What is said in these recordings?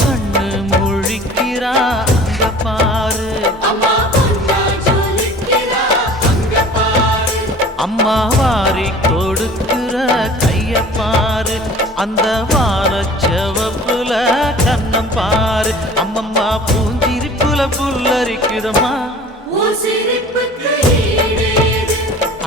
கண்ணு முழிக்கிறா அங்க பாரு, அம்மா வாரி கொடுக்கிற கைய பாரு, அந்த வானச்சவப்புல கண்ணம் பாரு, அம்மம்மா பூஞ்சிரிப்புல புல்லரிக்குதம்மா,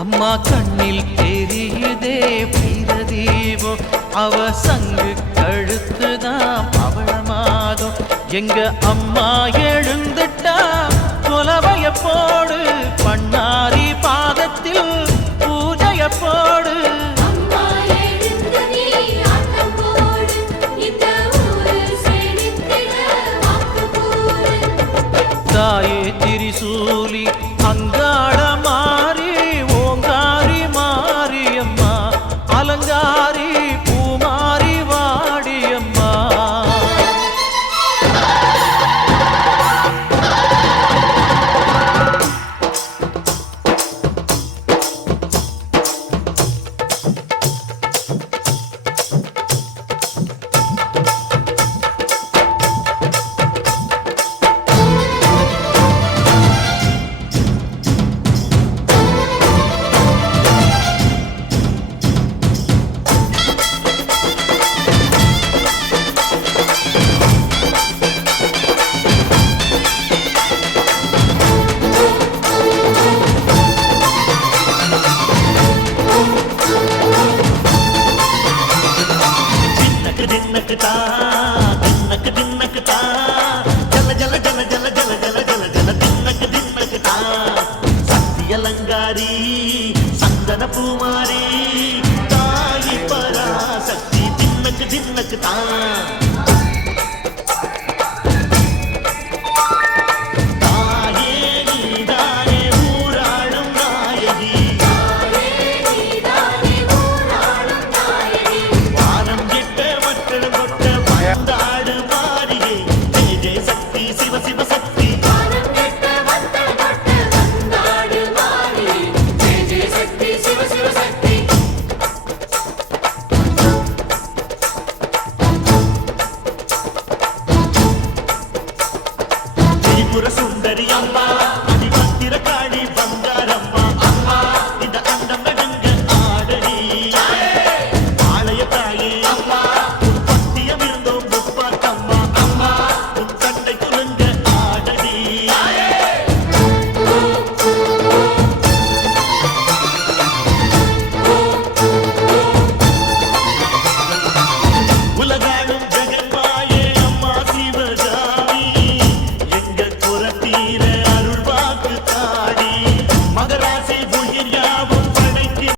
அம்மா கண்ணில் தெரியுதே வீரதீபம், அவ சங்கு கழுத்துதான் பவளமாகும், எங்க அம்மா எழுந்துட்டா கொலவைய போடு, பண்ணாரி பாதத்தில் பூஜைய போடு, தாயே திரிசூலி அங்காள மாறி ஓங்காரி மாரியம்மா, அலங்காரி பூமாரி வாடியம்மா. அலங்காரி சந்தன பூமாரி தாயி பராசக்தி தின்னக்கு தின்னக்கு தான் சுந்தரி அம்மா அதிபத்திர காளி பங்காரம்மா அம்மா இந்த அண்டம் நடுங்க ஆடடி ஆலய தாயே அம்மா உன் பத்தியம் இருந்தோம் முப்பாத்தம்மா அம்மா உன் கண்டை குலுங்க ஆடடி உலகாடும் ஜெகன்மாயே அம்மா சிவகாமி அருள் வாக்கு தாடி மகராசி